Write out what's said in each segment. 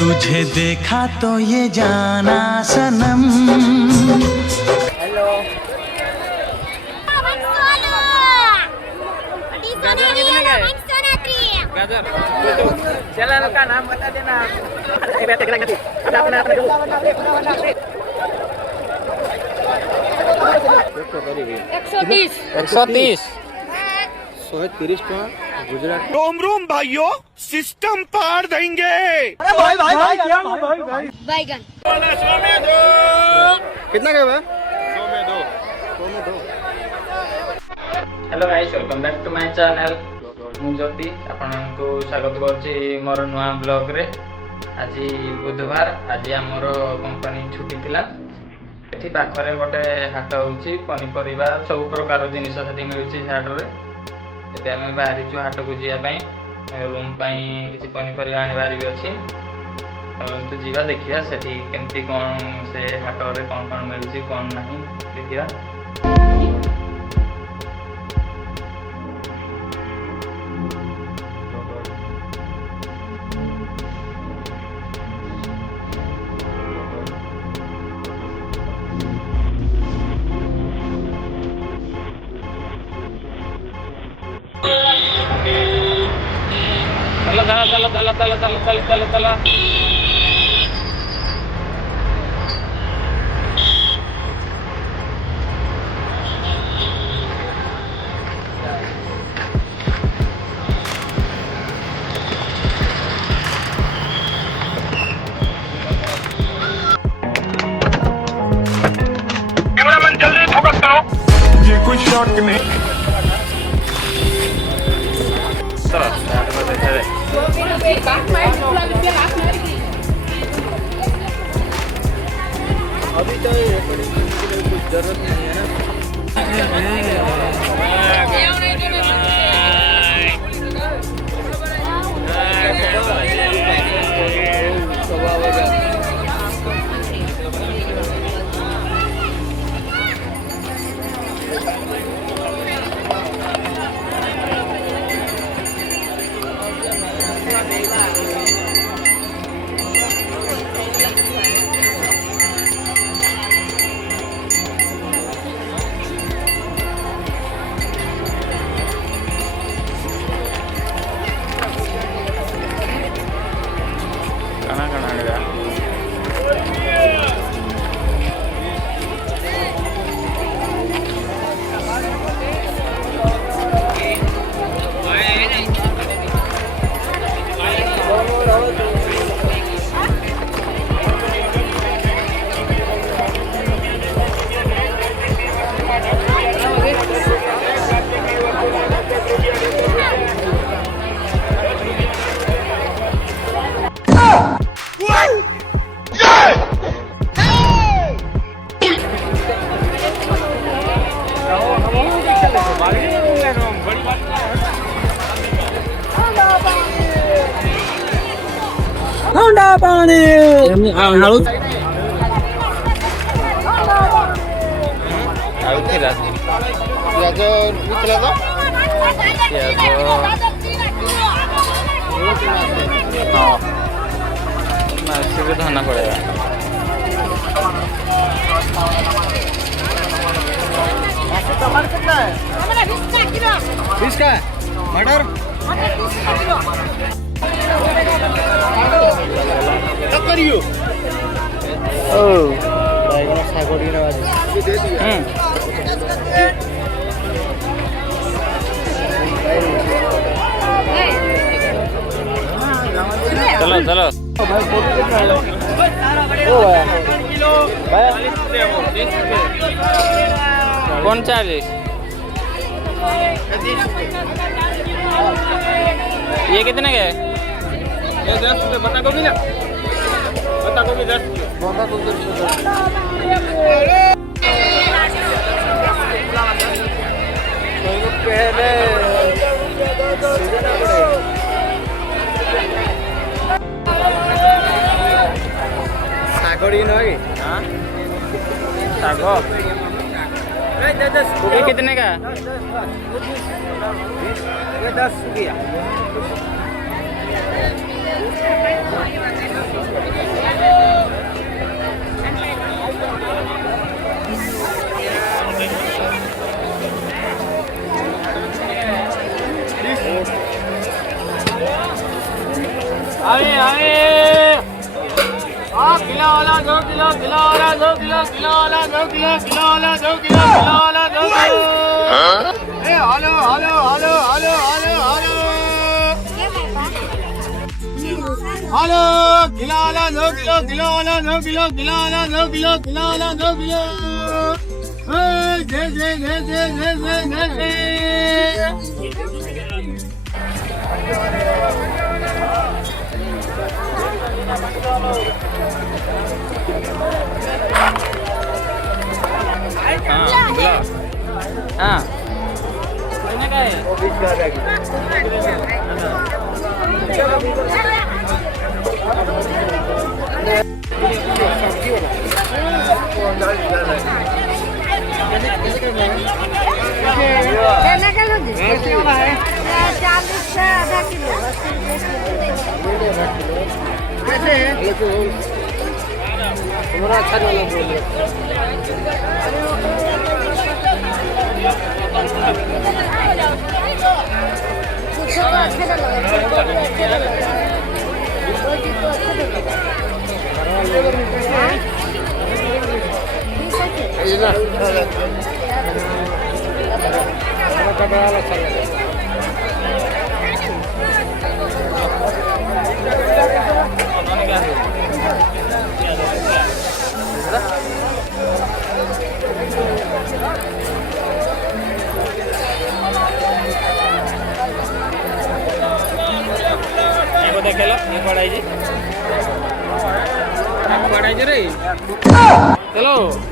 तुझे देखा तो ये जाना सनम। हेलो गाजर कितने का है? गाजर चैनल का नाम बता देना। 130 130 गुजरात। रोम रोम भाइयों, सिस्टम पार देंगे। अरे भाई क्या भाई बैगन कितना का है? 100 में 2 hello guys, welcome back to my channel. मु ज्योति आपनको स्वागत करछि मोर नुआ ब्लॉग रे। आज बुधवार, आज आमर कंपनी छुट्टी थिला। एठी पाखरे गोटे हाट होउछि, पनीपरिबा सब प्रकार जिनिस सेठी मिलुछि हाट रे। एते हम बाहरी छु हाट को जिया पई, रूम पई किछि पनीपरिबा आनिबार भी अछि। तो जीवा देखिया सेठी केमती कोन से हाट रे कोन कोन मिलुछि कोन नाही देखिया। चलो कैमरामैन जल्दी फोकस करो। ये कोई शॉट नहीं। अभी तो रिकॉर्डिंग करने के लिए कुछ जरूरत नहीं है ना। ठंडा पानी आलू थिला पियाज बिकला तो हाँ मार्केट में धरना पड़ेगा। टमाटर कितना है? 20 का है। मटर क्या करियो? बैगन सागोड़ी ना वाली दे दिया। चलो चलो भाई गोभी कितना है? ओ भाई कौन 40 ये कितने के? ये 10 रुपए। बता गोभी ना, बता गोभी 10 रुपए। बता गोभी 10 पहले सागोड़ी ना है। हाँ सागो ये कितने का? ये 10 रुपया। આવે આવે આ કિલો વાલા 2 કિલો કિલો વાલા 2 કિલો કિલો વાલા 2 કિલો કિલો વાલા 2 કિલો કિલો વાલા 2 કિલો એ હાલો હાલો હાલો હાલો હાલો હાલો હાલો કિલો વાલા 2 કિલો કિલો વાલા 2 કિલો કિલો વાલા 2 કિલો કિલો વાલા 2 કિલો એ જય જય જય જય જય જય જય हाँ चलो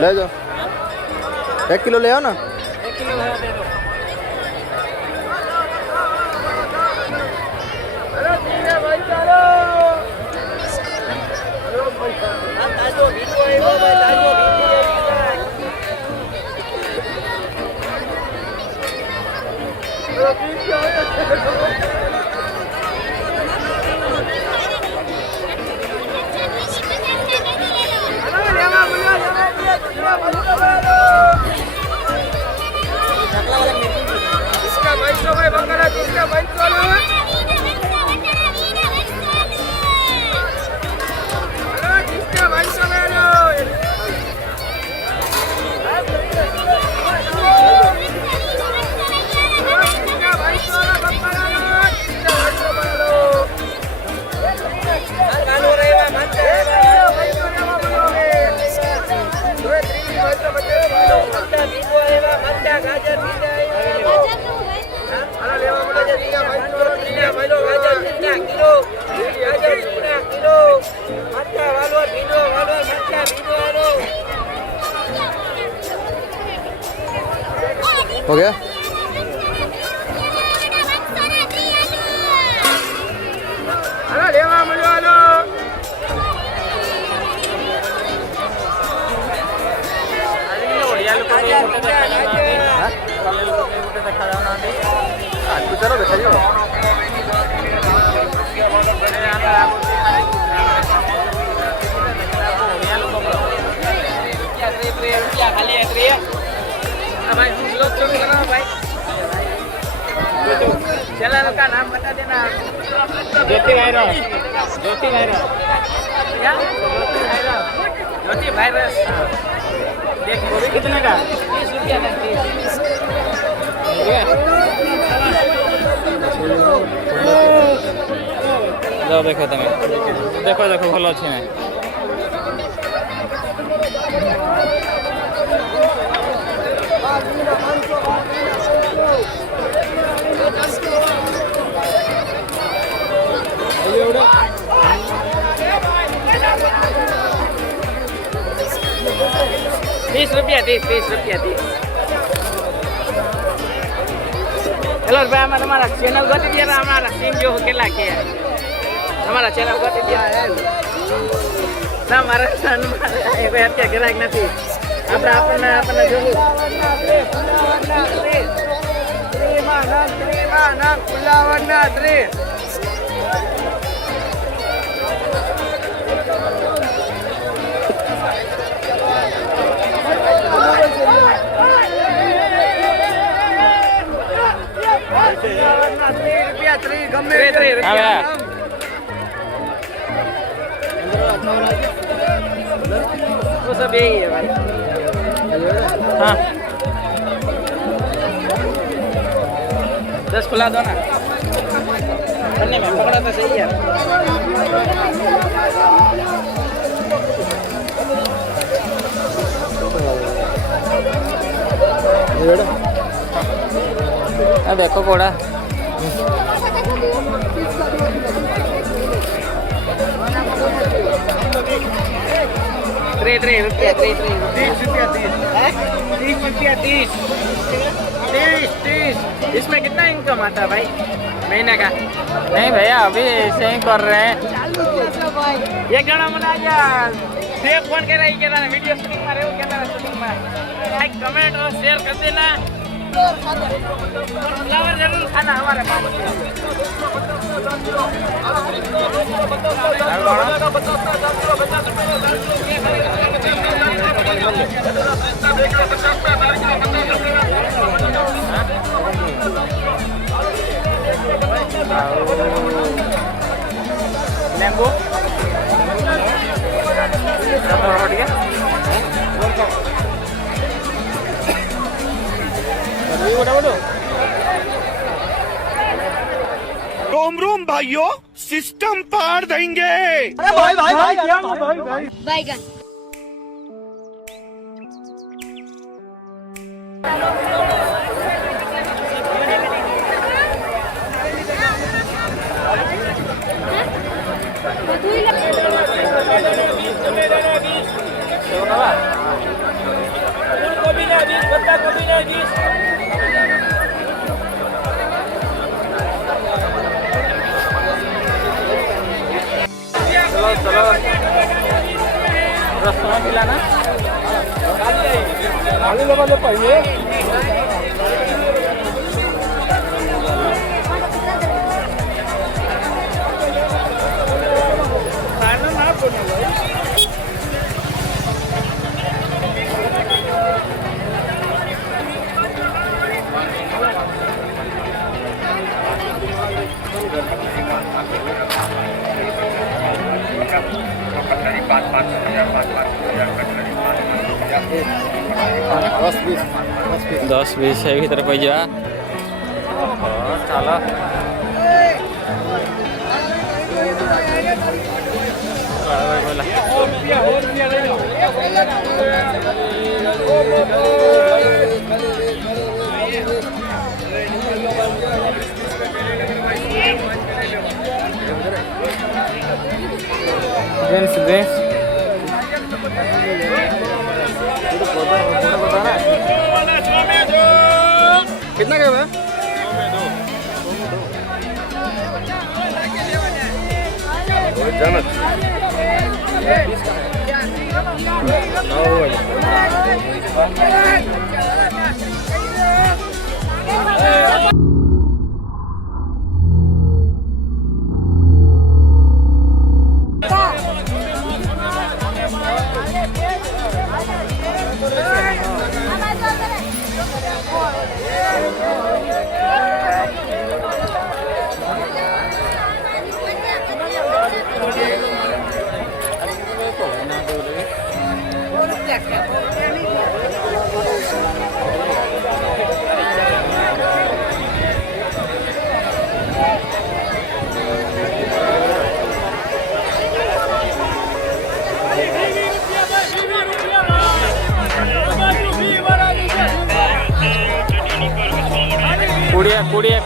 ले जाओ 1 किलो ले आओ ना 1 किलो भरा दे दो हो गया अरे चैनल का नाम बता देना। ज्योति वायरस, ज्योति वायरस, क्या? ज्योति वायरस। देखिए वो भी कितने का? 30 रुपया ना 30। जाओ देखो तमें, देखो देखो भल अच्छी ना। तीस रुपया 30 रुपया 30। हेलो भाई, हमारा चैनल गति दिया था, हमारा सीन जो के ला के हमारा चैनल गति दिया है ना। हमारा एक हत्या गिराक नहीं આપણે આપણને આપણને જોવું ફુલાવરના ત્રી वो सब यही है भाई। हाँ 10 खुला दो ना। अन्य में पकड़ा तो सही है। देखो कोड़ा ₹3 रुपया 30 रुपया 30। इसमें कितना इनकम आता है भाई महीने का? नहीं भैया, अभी ऐसे ही कर रहे हैं। एक जना मना गया सेव फोन के रही के ना वीडियो शूटिंग में रहे के ना शूटिंग में लाइक कमेंट और शेयर कर देना। फ्लावर जरूर खाना हमारे पास। नींबू रोम रोम भाइयों, सिस्टम पार देंगे। बैगन चलो रसना खिलाना आलू लगा दे पहले। दस बीस है भीतर पैसा चलो ड्रिंक्स ड्रिंक्स कितना का है? କୋଡ଼ିଏ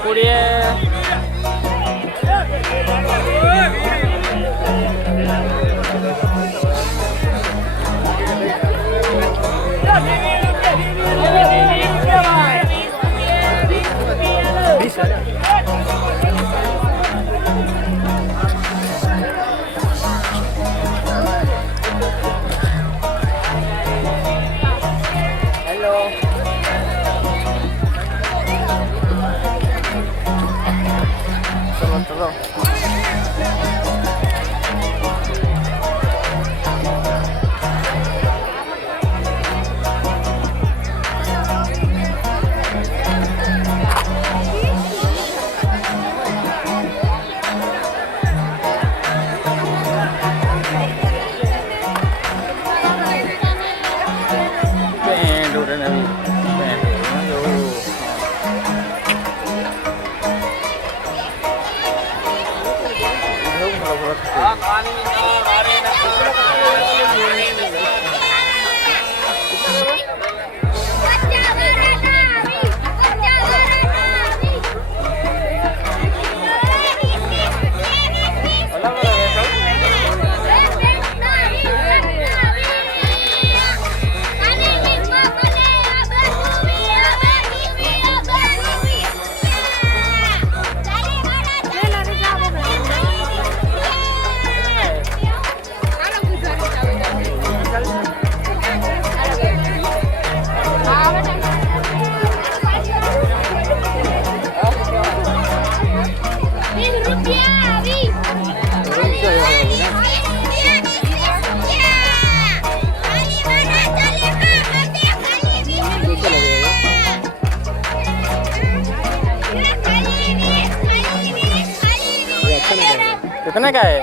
कितने का है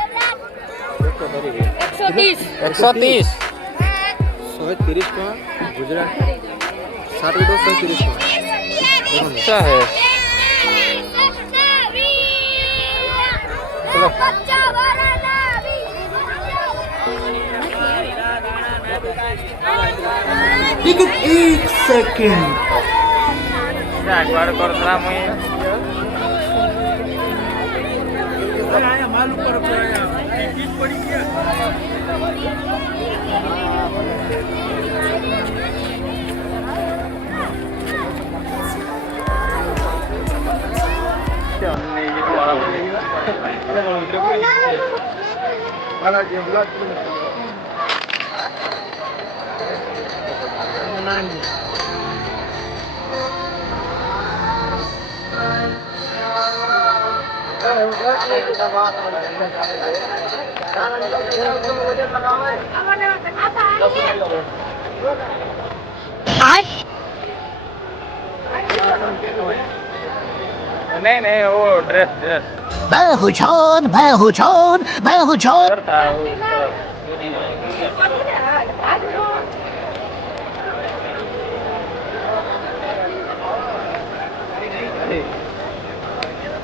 130 130 का गुजरात 60 रुपये 130 का अच्छा है चलो लेकिन 1 सेकंड आगवाड़ करता मुई नहीं वो ड्रेस मैं हूँ छोर करता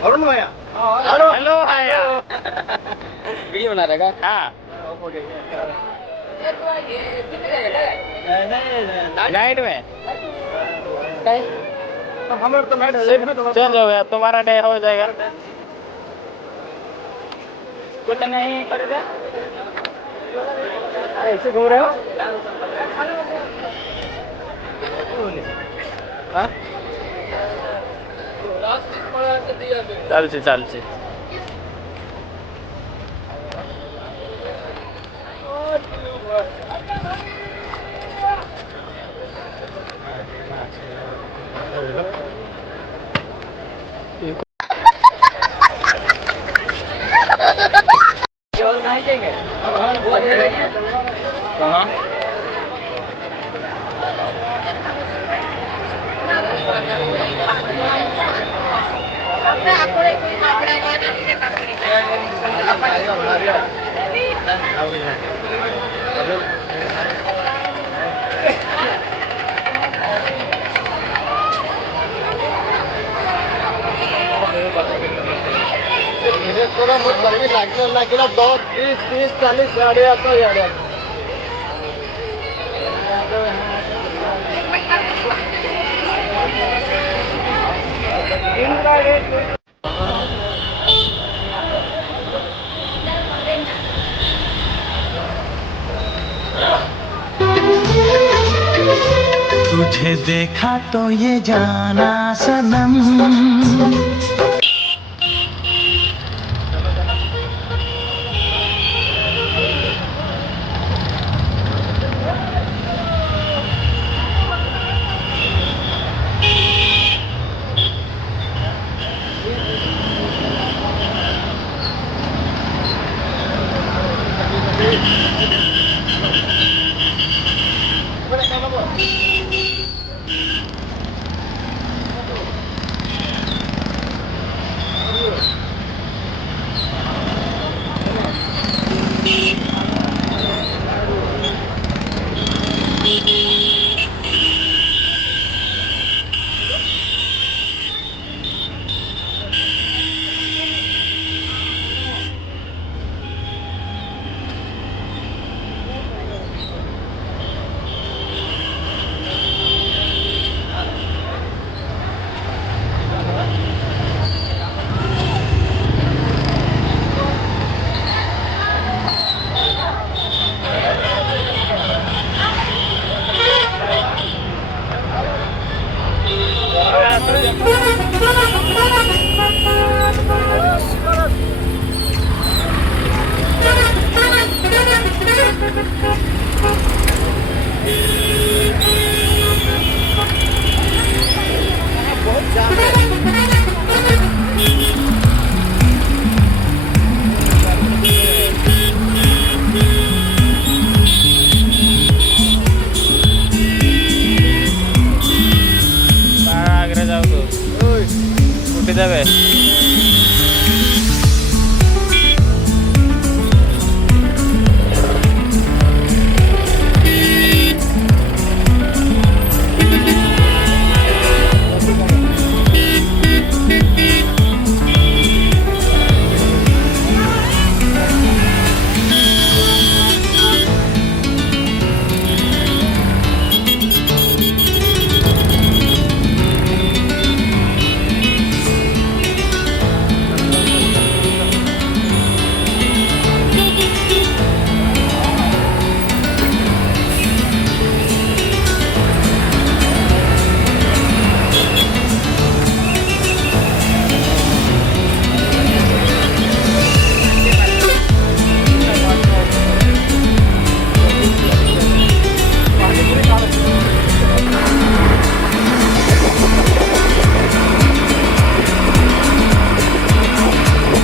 अरुण भैया हेलो भैया वीडियो बना रहेगा हाँ नाइट में हमारे तो मैच चलो भैया तुम्हारा डे हो जाएगा कुछ नहीं करेगा ऐसे घूम रहे हो चालছে कहाँ थोड़ा बहुत गर्मी लगने 10, 20, 30, 40 साढ़े 800 ये तुझे देखा तो ये जाना सनम,